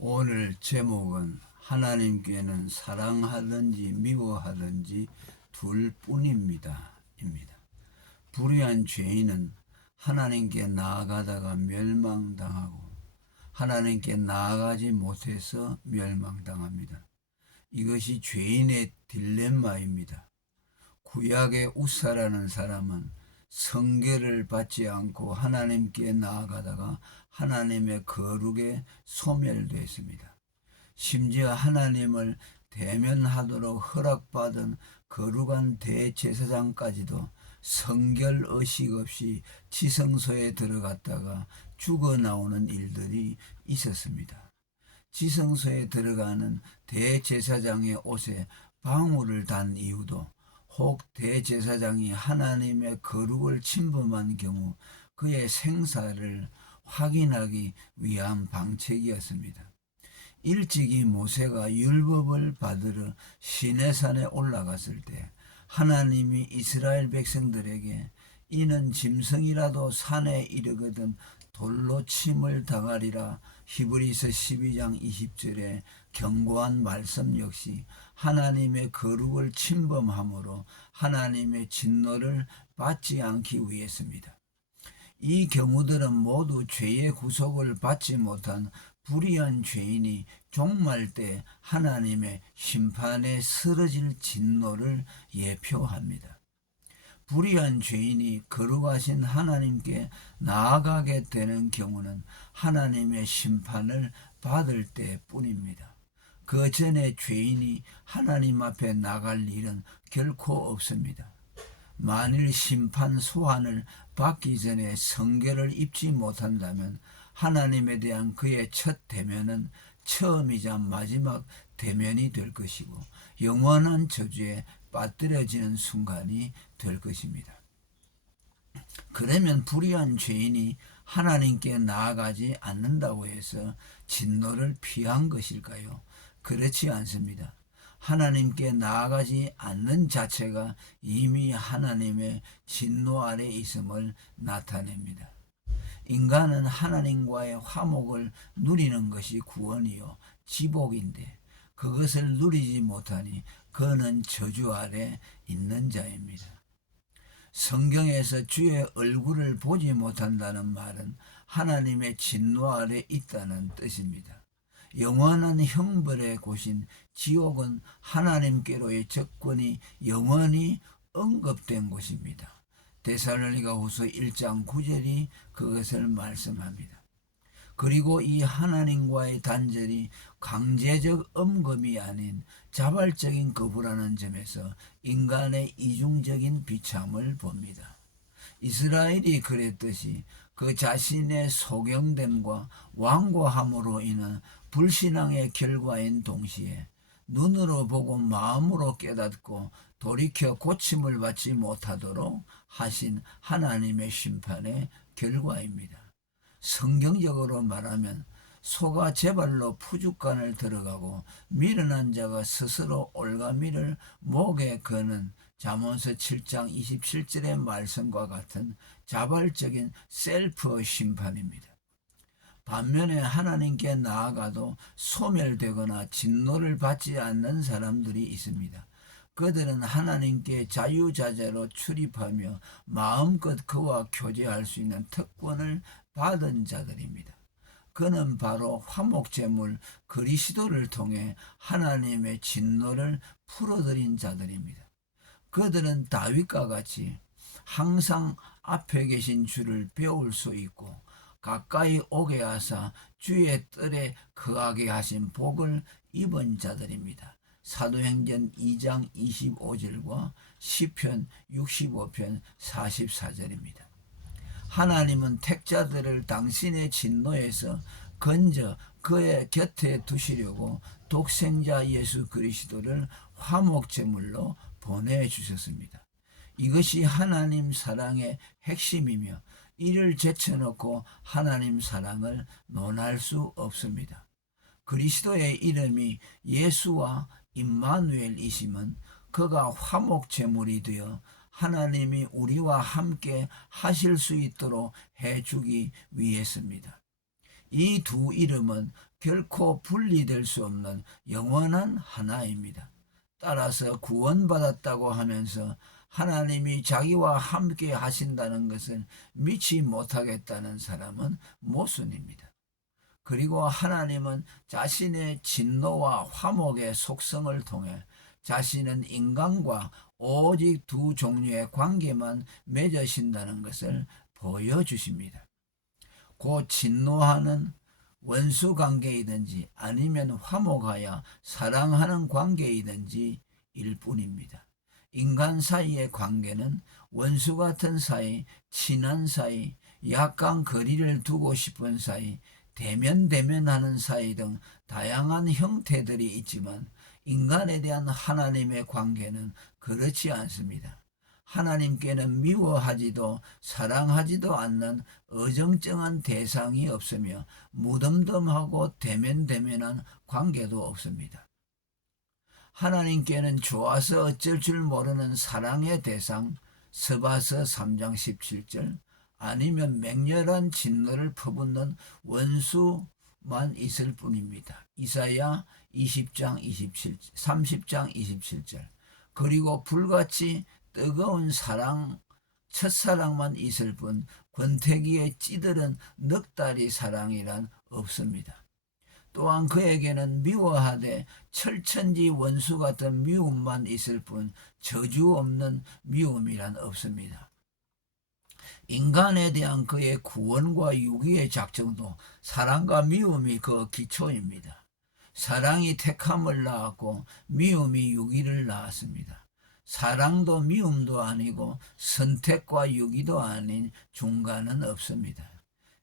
오늘 제목은 하나님께는 사랑하든지 미워하든지 둘뿐입니다. 입니다. 불의한 죄인은 하나님께 나아가다가 멸망당하고 하나님께 나아가지 못해서 멸망당합니다. 이것이 죄인의 딜레마입니다. 구약의 우사라는 사람은 성결을 받지 않고 하나님께 나아가다가 하나님의 거룩에 소멸되었습니다. 심지어 하나님을 대면하도록 허락받은 거룩한 대제사장까지도 성결의식 없이 지성소에 들어갔다가 죽어 나오는 일들이 있었습니다. 지성소에 들어가는 대제사장의 옷에 방울을 단 이유도 혹 대제사장이 하나님의 거룩을 침범한 경우 그의 생사를 확인하기 위한 방책이었습니다. 일찍이 모세가 율법을 받으러 시내산에 올라갔을 때 하나님이 이스라엘 백성들에게 이는 짐승이라도 산에 이르거든 돌로 침을 당하리라 히브리서 12장 20절의 경고한 말씀 역시 하나님의 거룩을 침범함으로 하나님의 진노를 받지 않기 위해서입니다. 이 경우들은 모두 죄의 구속을 받지 못한 불의한 죄인이 종말 때 하나님의 심판에 쓰러질 진노를 예표합니다. 불의한 죄인이 거룩하신 하나님께 나아가게 되는 경우는 하나님의 심판을 받을 때뿐입니다. 그 전에 죄인이 하나님 앞에 나갈 일은 결코 없습니다. 만일 심판 소환을 받기 전에 성결을 입지 못한다면 하나님에 대한 그의 첫 대면은 처음이자 마지막 대면이 될 것이고 영원한 저주에 빠뜨려지는 순간이 될 것입니다. 그러면 불의한 죄인이 하나님께 나아가지 않는다고 해서 진노를 피한 것일까요? 그렇지 않습니다. 하나님께 나아가지 않는 자체가 이미 하나님의 진노 아래 있음을 나타냅니다. 인간은 하나님과의 화목을 누리는 것이 구원이요 지복인데 그것을 누리지 못하니 그는 저주 아래 있는 자입니다. 성경에서 주의 얼굴을 보지 못한다는 말은 하나님의 진노 아래 있다는 뜻입니다. 영원한 형벌의 곳인 지옥은 하나님께로의 접근이 영원히 언급된 곳입니다. 데살로니가후서 1장 9절이 그것을 말씀합니다. 그리고 이 하나님과의 단절이 강제적 엄금이 아닌 자발적인 거부라는 점에서 인간의 이중적인 비참을 봅니다. 이스라엘이 그랬듯이 그 자신의 소경됨과 완고함으로 인한 불신앙의 결과인 동시에 눈으로 보고 마음으로 깨닫고 돌이켜 고침을 받지 못하도록 하신 하나님의 심판의 결과입니다. 성경적으로 말하면 소가 제 발로 푸죽간을 들어가고 미련한 자가 스스로 올가미를 목에 거는 잠언서 7장 27절의 말씀과 같은 자발적인 셀프 심판입니다. 반면에 하나님께 나아가도 소멸되거나 진노를 받지 않는 사람들이 있습니다. 그들은 하나님께 자유자재로 출입하며 마음껏 그와 교제할 수 있는 특권을 받은 자들입니다. 그는 바로 화목제물 그리스도를 통해 하나님의 진노를 풀어드린 자들입니다. 그들은 다윗과 같이 항상 앞에 계신 주를 배울 수 있고 가까이 오게 하사 주의 뜰에 거하게 하신 복을 입은 자들입니다. 사도행전 2장 25절과 시편 65편 44절입니다. 하나님은 택자들을 당신의 진노에서 건져 그의 곁에 두시려고 독생자 예수 그리스도를 화목제물로 보내주셨습니다. 이것이 하나님 사랑의 핵심이며 이를 제쳐놓고 하나님 사랑을 논할 수 없습니다. 그리스도의 이름이 예수와 임마누엘이심은 그가 화목제물이 되어 하나님이 우리와 함께 하실 수 있도록 해주기 위해서입니다. 이 두 이름은 결코 분리될 수 없는 영원한 하나입니다. 따라서 구원받았다고 하면서 하나님이 자기와 함께 하신다는 것을 믿지 못하겠다는 사람은 모순입니다. 그리고 하나님은 자신의 진노와 화목의 속성을 통해 자신은 인간과 오직 두 종류의 관계만 맺으신다는 것을 보여주십니다. 곧 진노하는 원수 관계이든지 아니면 화목하여 사랑하는 관계이든지 일 뿐입니다. 인간 사이의 관계는 원수 같은 사이, 친한 사이, 약간 거리를 두고 싶은 사이, 대면대면하는 사이 등 다양한 형태들이 있지만 인간에 대한 하나님의 관계는 그렇지 않습니다. 하나님께는 미워하지도 사랑하지도 않는 어정쩡한 대상이 없으며 무덤덤하고 대면대면한 관계도 없습니다. 하나님께는 좋아서 어쩔 줄 모르는 사랑의 대상 스바서 3장 17절 아니면 맹렬한 진노를 퍼붓는 원수만 있을 뿐입니다. 이사야 20장 27, 30장 27절 그리고 불같이 뜨거운 사랑, 첫사랑만 있을 뿐 권태기에 찌들은 넉다리 사랑이란 없습니다. 또한 그에게는 미워하되 철천지 원수 같은 미움만 있을 뿐 저주 없는 미움이란 없습니다. 인간에 대한 그의 구원과 유기의 작정도 사랑과 미움이 그 기초입니다. 사랑이 택함을 낳았고 미움이 유기를 낳았습니다. 사랑도 미움도 아니고 선택과 유기도 아닌 중간은 없습니다.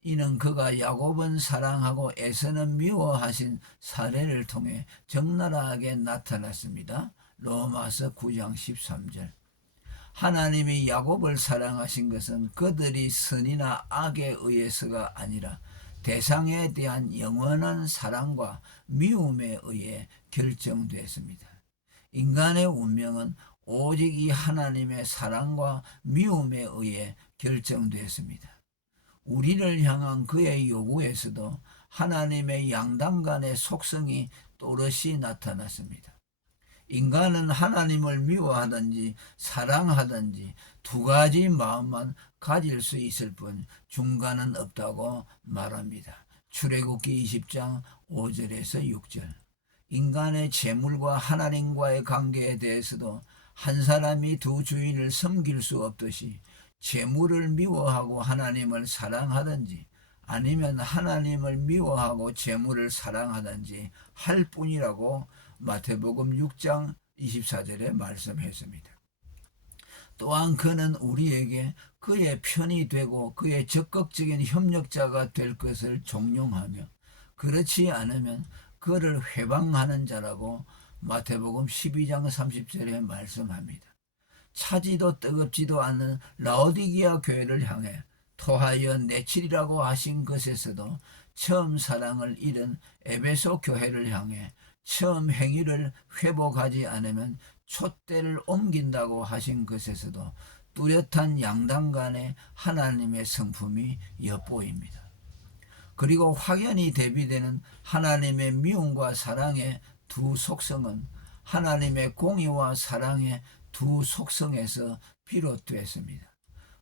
이는 그가 야곱은 사랑하고 에서는 미워하신 사례를 통해 적나라하게 나타났습니다. 로마서 9장 13절 하나님이 야곱을 사랑하신 것은 그들이 선이나 악에 의해서가 아니라 대상에 대한 영원한 사랑과 미움에 의해 결정됐습니다. 인간의 운명은 오직 이 하나님의 사랑과 미움에 의해 결정됐습니다. 우리를 향한 그의 요구에서도 하나님의 양당 간의 속성이 또렷이 나타났습니다. 인간은 하나님을 미워하든지 사랑하든지 두 가지 마음만 가질 수 있을 뿐 중간은 없다고 말합니다. 출애굽기 20장 5절에서 6절 인간의 재물과 하나님과의 관계에 대해서도 한 사람이 두 주인을 섬길 수 없듯이 재물을 미워하고 하나님을 사랑하든지 아니면 하나님을 미워하고 재물을 사랑하든지 할 뿐이라고 마태복음 6장 24절에 말씀했습니다. 또한 그는 우리에게 그의 편이 되고 그의 적극적인 협력자가 될 것을 종용하며 그렇지 않으면 그를 회방하는 자라고 마태복음 12장 30절에 말씀합니다. 차지도 뜨겁지도 않은 라오디게아 교회를 향해 토하여 내치리라고 하신 것에서도 처음 사랑을 잃은 에베소 교회를 향해 처음 행위를 회복하지 않으면 촛대를 옮긴다고 하신 것에서도 뚜렷한 양당 간의 하나님의 성품이 엿보입니다. 그리고 확연히 대비되는 하나님의 미움과 사랑의 두 속성은 하나님의 공의와 사랑의 두 속성에서 비롯되었습니다.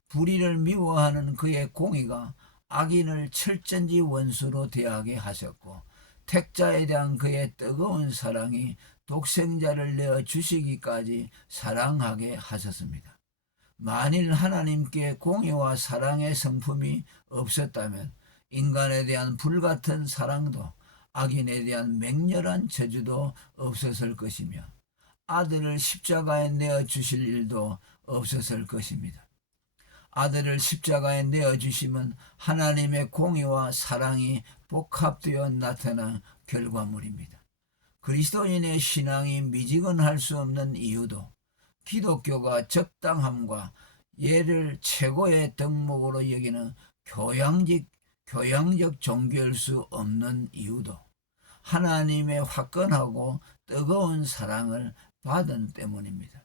불의를 미워하는 그의 공의가 악인을 철전지 원수로 대하게 하셨고 택자에 대한 그의 뜨거운 사랑이 독생자를 내어 주시기까지 사랑하게 하셨습니다. 만일 하나님께 공의와 사랑의 성품이 없었다면 인간에 대한 불같은 사랑도 악인에 대한 맹렬한 저주도 없었을 것이며 아들을 십자가에 내어주실 일도 없었을 것입니다. 아들을 십자가에 내어주심은 하나님의 공의와 사랑이 복합되어 나타난 결과물입니다. 그리스도인의 신앙이 미지근할 수 없는 이유도 기독교가 적당함과 예를 최고의 덕목으로 여기는 교양적 종교일 수 없는 이유도 하나님의 화끈하고 뜨거운 사랑을 받은 때문입니다.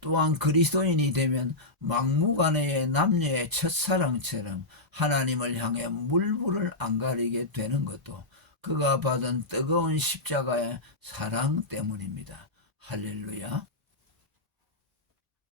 또한 그리스도인이 되면 막무가내의 남녀의 첫사랑처럼 하나님을 향해 물불을 안 가리게 되는 것도 그가 받은 뜨거운 십자가의 사랑 때문입니다. 할렐루야.